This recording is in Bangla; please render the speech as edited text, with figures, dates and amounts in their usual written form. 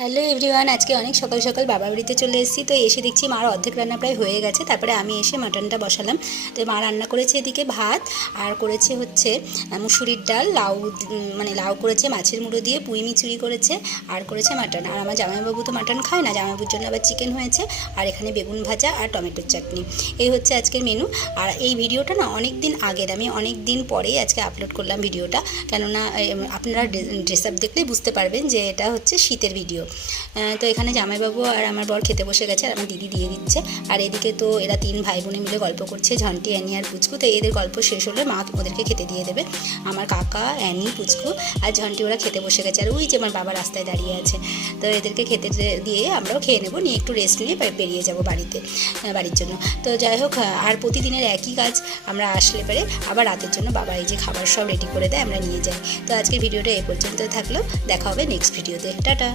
হ্যালো এভরিওয়ান, আজকে অনেক সকাল সকাল বাবা বাড়িতে চলে এসেছি। তো এসে দেখছি মার অর্ধেক রান্না প্রায় হয়ে গেছে। তারপরে আমি এসে মাটনটা বসালাম। তো মা রান্না করেছে এদিকে ভাত, আর করেছে হচ্ছে মুসুরির ডাল, লাউ মানে লাউ করেছে মাছের মুড়ো দিয়ে, পুঁই মিচুরি করেছে, আর করেছে মাটন। আর আমার জামাইবাবু তো মাটন খায় না, জামাইবাবুর জন্য আবার চিকেন হয়েছে, আর এখানে বেগুন ভাজা আর টমেটোর চাটনি। এই হচ্ছে আজকের মেনু। আর এই ভিডিওটা না অনেক দিন আগের, আমি অনেক দিন পরেই আজকে আপলোড করলাম ভিডিওটা, কেননা আপনারা ড্রেস আপ দেখলেই বুঝতে পারবেন যে এটা হচ্ছে শীতের ভিডিও। তো এখানে জামাইবাবু আর আমার বর খেতে বসে গেছে, আর আমার দিদি দিয়ে দিচ্ছে। আর এদিকে তো এরা তিন ভাই বোনে মিলে গল্প করছে, ঝন্টি, অ্যানি আর পুচকু। তো এদের গল্প শেষ হলে মা ওদেরকে খেতে দিয়ে দেবে। আমার কাকা, অ্যানি, পুচকু আর ঝন্টি ওরা খেতে বসে গেছে। আর ওই যে আমার বাবা রাস্তায় দাঁড়িয়ে আছে। তো এদেরকে খেতে দিয়ে আমরাও খেয়ে নেবো, নিয়ে একটু রেস্ট নিয়ে বেরিয়ে যাবো বাড়ির জন্য। তো যাই হোক, আর প্রতিদিনের একই কাজ, আমরা আসলে পরে আবার রাতের জন্য বাবা এই যে খাবার সব রেডি করে দেয়, আমরা নিয়ে যাই। তো আজকের ভিডিওটা এ পর্যন্ত থাকলো, দেখা হবে নেক্সট ভিডিওতে। টাটা।